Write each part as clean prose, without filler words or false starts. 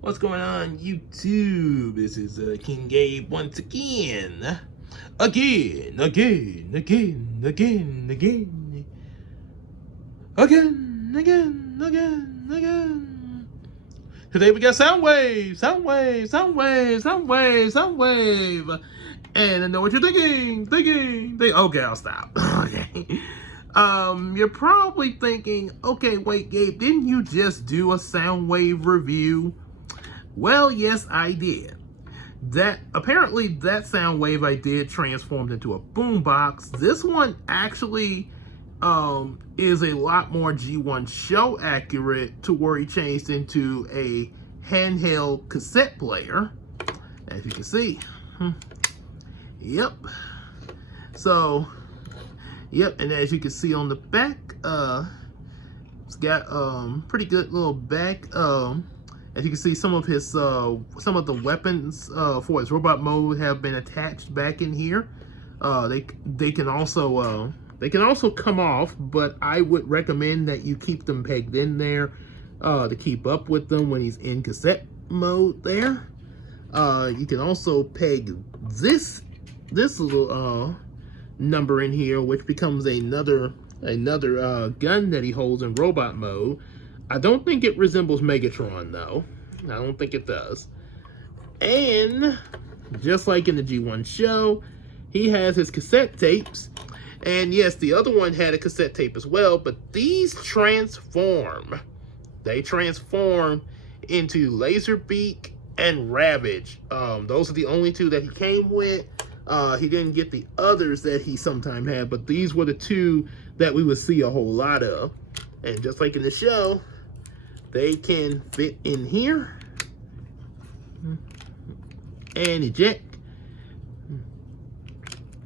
What's going on, YouTube? This is King Gabe once again. Again. Today we got Soundwave. And I know what you're thinking. Okay, I'll stop. Okay. You're probably thinking, okay, wait, Gabe, didn't you just do a Soundwave review? Well, yes, I did. Apparently that Soundwave I did transformed into a boombox. This one actually is a lot more G1 show accurate to where he changed into a handheld cassette player, as you can see. Yep. So, yep, and as you can see on the back, it's got pretty good little back. As you can see, some of the weapons for his robot mode have been attached back in here. They can also come off, but I would recommend that you keep them pegged in there to keep up with them when he's in cassette mode. There, you can also peg this little number in here, which becomes another gun that he holds in robot mode. I don't think it resembles Megatron, though. I don't think it does. And just like in the G1 show, he has his cassette tapes. And yes, the other one had a cassette tape as well, but these transform. They transform into Laserbeak and Ravage. Those are the only two that he came with. He didn't get the others that he sometimes had, but these were the two that we would see a whole lot of. And just like in the show, they can fit in here and eject.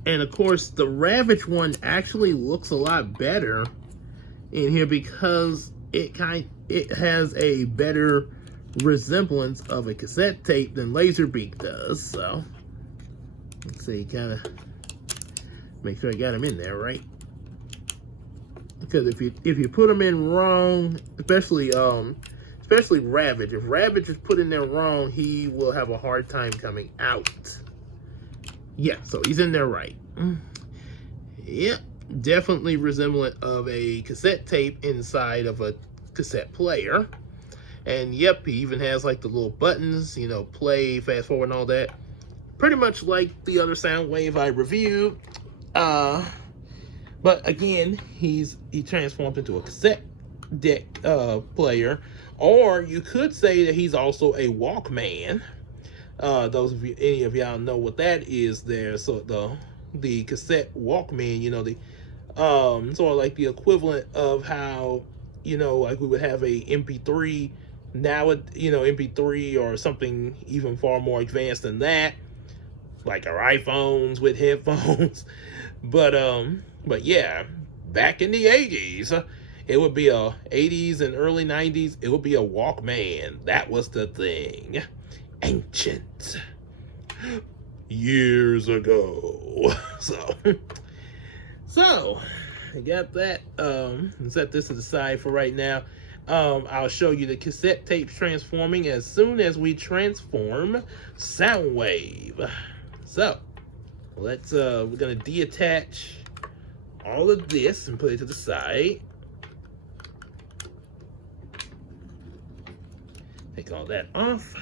And of course, the Ravage one actually looks a lot better in here because it has a better resemblance of a cassette tape than Laserbeak does. So let's see, kind of make sure I got him in there right. Because if you put them in wrong, especially Ravage, if Ravage is put in there wrong, he will have a hard time coming out. Yeah, so he's in there right. Yep, definitely resemblant of a cassette tape inside of a cassette player. And yep, he even has like the little buttons, you know, play, fast forward, and all that. Pretty much like the other Soundwave I reviewed. But again, he transformed into a cassette deck player, or you could say that he's also a Walkman. Those of you, any of y'all know what that is there. So the cassette Walkman, you know, the sort of like the equivalent of how, you know, like we would have a MP3 now, you know, MP3 or something even far more advanced than that, like our iPhones with headphones. But yeah, back in the 80s, it would be a 80s and early 90s, it would be a Walkman. That was the thing. Ancient. Years ago. So I got that. Set this to the side for right now. I'll show you the cassette tapes transforming as soon as we transform Soundwave. So let's we're gonna deattach all of this and put it to the side. Take all that off.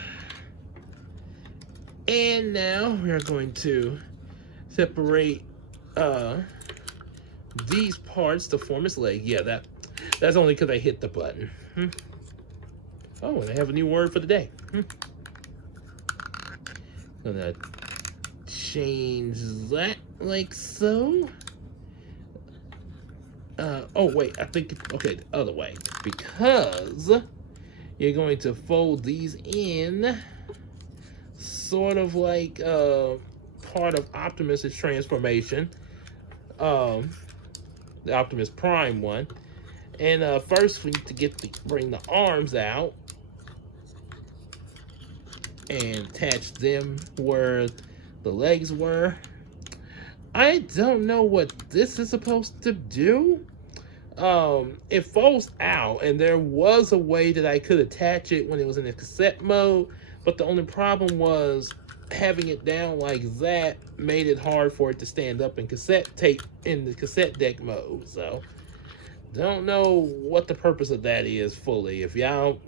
And now we're going to separate these parts to form its leg. Yeah, that's only because I hit the button. Oh, and I have a new word for the day. Gonna change that like so. Oh wait, I think, okay, the other way. Because you're going to fold these in sort of like part of Optimus's transformation. The Optimus Prime one. And first we need to bring the arms out and attach them where the legs were. I don't know what this is supposed to do, it folds out, and there was a way that I could attach it when it was in the cassette mode, but the only problem was having it down like that made it hard for it to stand up in cassette tape in the cassette deck mode. So don't know what the purpose of that is fully. If y'all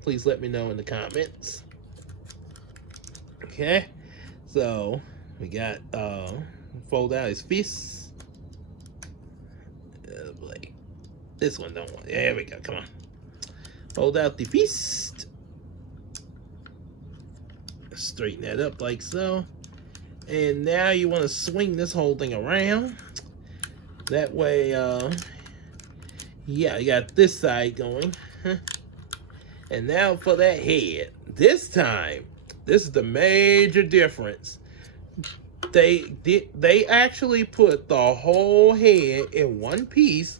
please let me know in the comments. Okay, so we got fold out his fists. Like this one don't want. There we go. Come on, fold out the fist. Straighten that up like so, and now you want to swing this whole thing around. That way, yeah, you got this side going. And now for that head. This time, this is the major difference. They actually put the whole head in one piece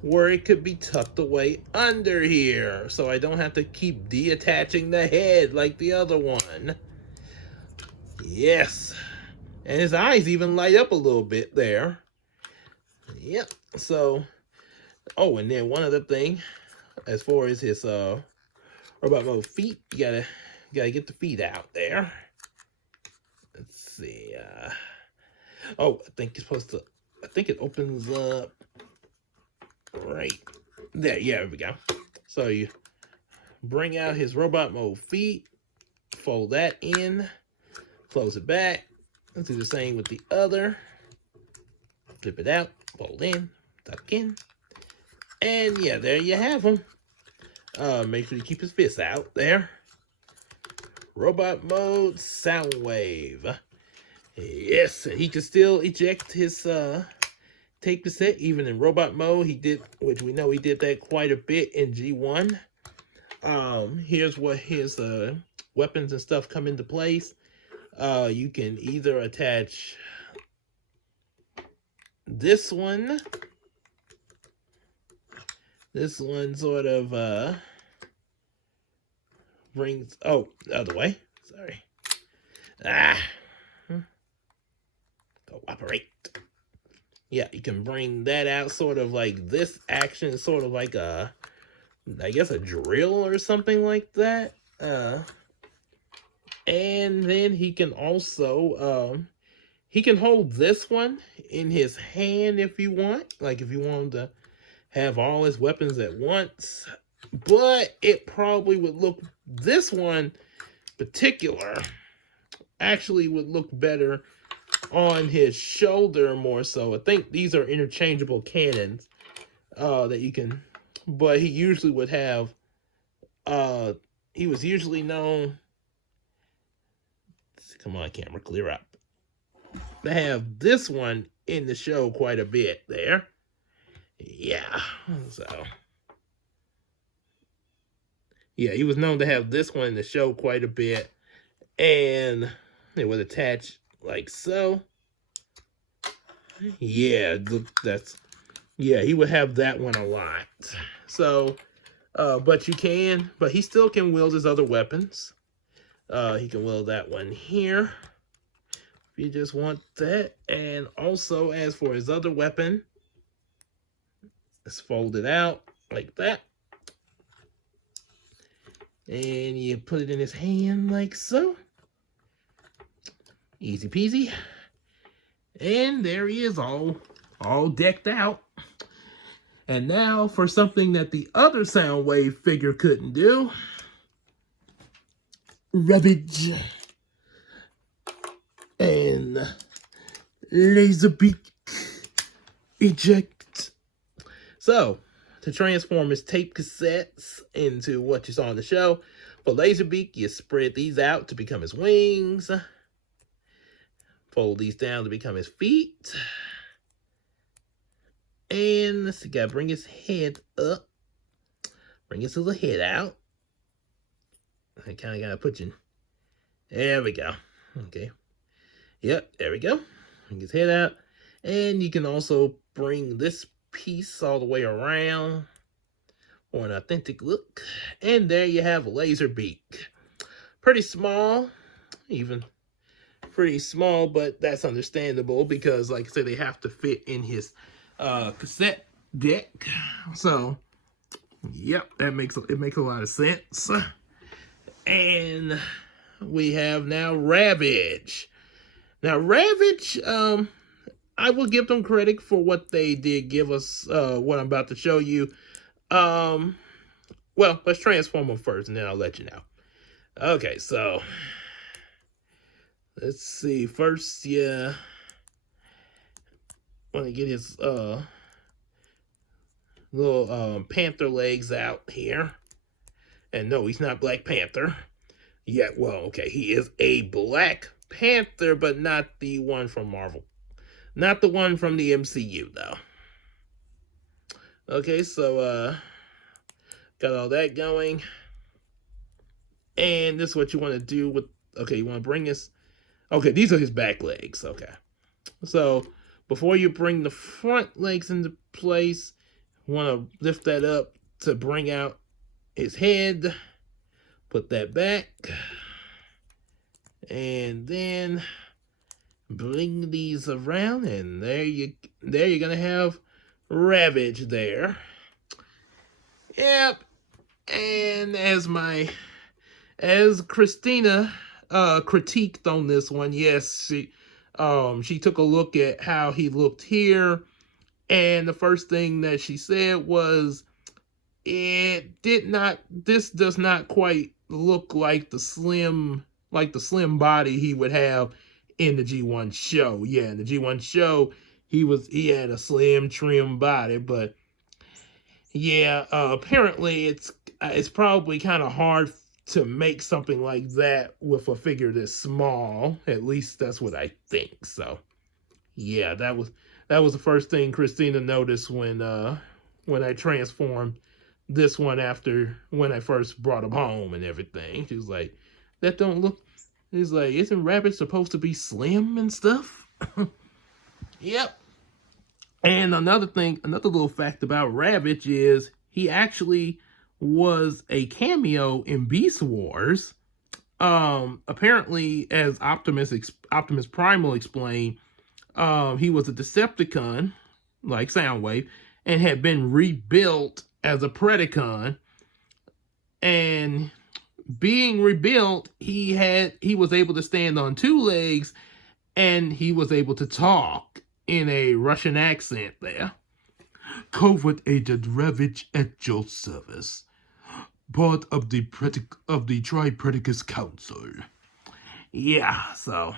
where it could be tucked away under here, so I don't have to keep deattaching the head like the other one. Yes. And his eyes even light up a little bit there. Yep. So, oh, and then one other thing, as far as his robot mode feet, you gotta get the feet out there. Let's see. Oh, I think it's supposed to. I think it opens up right there. Yeah, there we go. So you bring out his robot mode feet, fold that in, close it back. Let's do the same with the other. Flip it out, fold in, tuck in, and yeah, there you have him. Make sure you keep his fists out there. Robot mode, Soundwave. Yes, he can still eject his tape cassette even in robot mode. He did, which we know he did that quite a bit in G1. Here's what his weapons and stuff come into place. You can either attach this one. This one sort of brings, oh, the other way. Sorry. Cooperate. Yeah, you can bring that out sort of like this action, sort of like a, I guess a drill or something like that. And then he can also, he can hold this one in his hand if you want. Like if you want him to have all his weapons at once. But it probably would look, this one particular actually would look better on his shoulder more so. I think these are interchangeable cannons that you can, but he usually would have, he was usually known, come on camera, clear up, to have this one in the show quite a bit there. Yeah, so yeah, he was known to have this one in the show quite a bit, and it would attach like so. Yeah, that's, yeah, he would have that one a lot. So, but he still can wield his other weapons. He can wield that one here if you just want that. And also, as for his other weapon, it's folded out like that. And you put it in his hand like so. Easy peasy. And there he is, all decked out. And now for something that the other Soundwave figure couldn't do. Ravage. And laser beak. Eject. So, to transform his tape cassettes into what you saw on the show, for Laserbeak, you spread these out to become his wings. Fold these down to become his feet. And let's see, gotta bring his head up. Bring his little head out. I kind of gotta put you. There we go. Okay. Yep, there we go. Bring his head out. And you can also bring this piece all the way around for an authentic look. And there you have Laserbeak. Pretty small, even pretty small, but that's understandable because, like I said, they have to fit in his cassette deck. So, yep, it makes a lot of sense. And we have now Ravage. Now, Ravage, I will give them credit for what they did give us, what I'm about to show you. Well, let's transform them first, and then I'll let you know. Okay, so let's see. First, yeah, want to get his little panther legs out here. And no, he's not Black Panther. Yeah, well, okay, he is a Black Panther, but not the one from Marvel. Not the one from the MCU, though. Okay, so, got all that going. And this is what you want to do with... Okay, you want to bring his... Okay, these are his back legs. Okay. So, before you bring the front legs into place, you want to lift that up to bring out his head. Put that back. And then bring these around, and there you're gonna have Ravage there. Yep. And as Christina critiqued on this one, yes, she took a look at how he looked here, and the first thing that she said was, this does not quite look like the slim body he would have in the G1 show. Yeah, in the G1 show, he had a slim, trim body, but yeah, apparently it's probably kind of hard to make something like that with a figure this small. At least that's what I think. So, yeah, that was the first thing Christina noticed when I transformed this one after when I first brought him home and everything. She was like, that don't look... He's like, isn't Rabbit supposed to be slim and stuff? Yep. And another little fact about Ravage is he actually was a cameo in Beast Wars. Apparently, as Optimus Primal explained, he was a Decepticon, like Soundwave, and had been rebuilt as a Predacon. And being rebuilt, he was able to stand on two legs, and he was able to talk in a Russian accent there. Covert Agent Ravage at your service. Part of the Tri-Predicus Council. Yeah, so...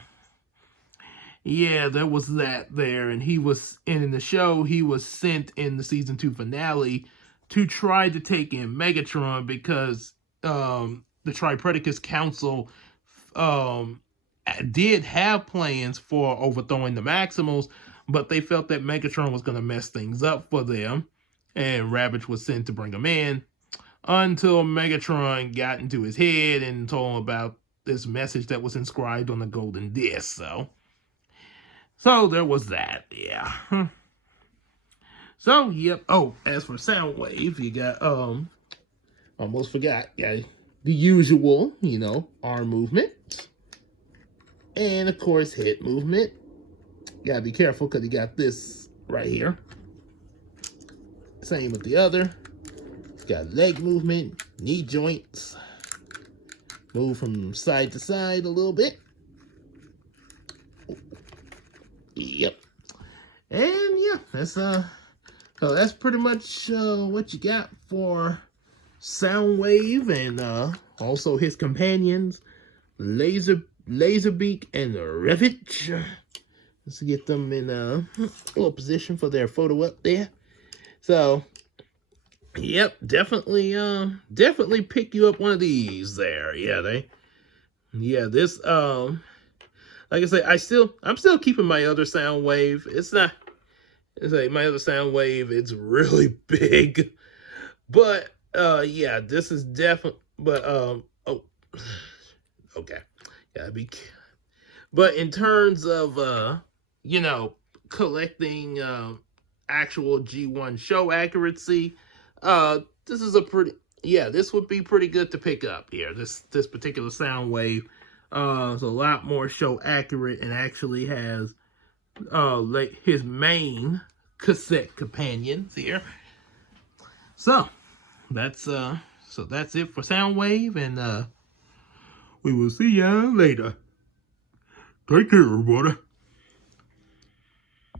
Yeah, there was that there, and in the show, he was sent in the season 2 finale to try to take in Megatron because the Tri-Predicus Council did have plans for overthrowing the Maximals, but they felt that Megatron was going to mess things up for them, and Ravage was sent to bring him in until Megatron got into his head and told him about this message that was inscribed on the golden disc. So there was that, yeah. So, yep. Oh, as for Soundwave, you got, almost forgot, the usual, arm movement. And, of course, head movement. Gotta be careful, because you got this right here. Same with the other. Got leg movement, knee joints. Move from side to side a little bit. Yep. And yeah, so that's pretty much what you got for Soundwave, and also his companions, Laserbeak and Ravage. Let's get them in a little position for their photo up there. So, yep, definitely pick you up one of these there. Yeah, this like I say, I'm still keeping my other Soundwave. It's like my other Soundwave, it's really big. But yeah, this is definitely, but oh, okay. Gotta be. But in terms of collecting actual G1 show accuracy, this is this would be pretty good to pick up here. This particular Soundwave is a lot more show accurate and actually has his mane cassette companions here. So that's it for Soundwave, and we will see y'all later. Take care, everybody.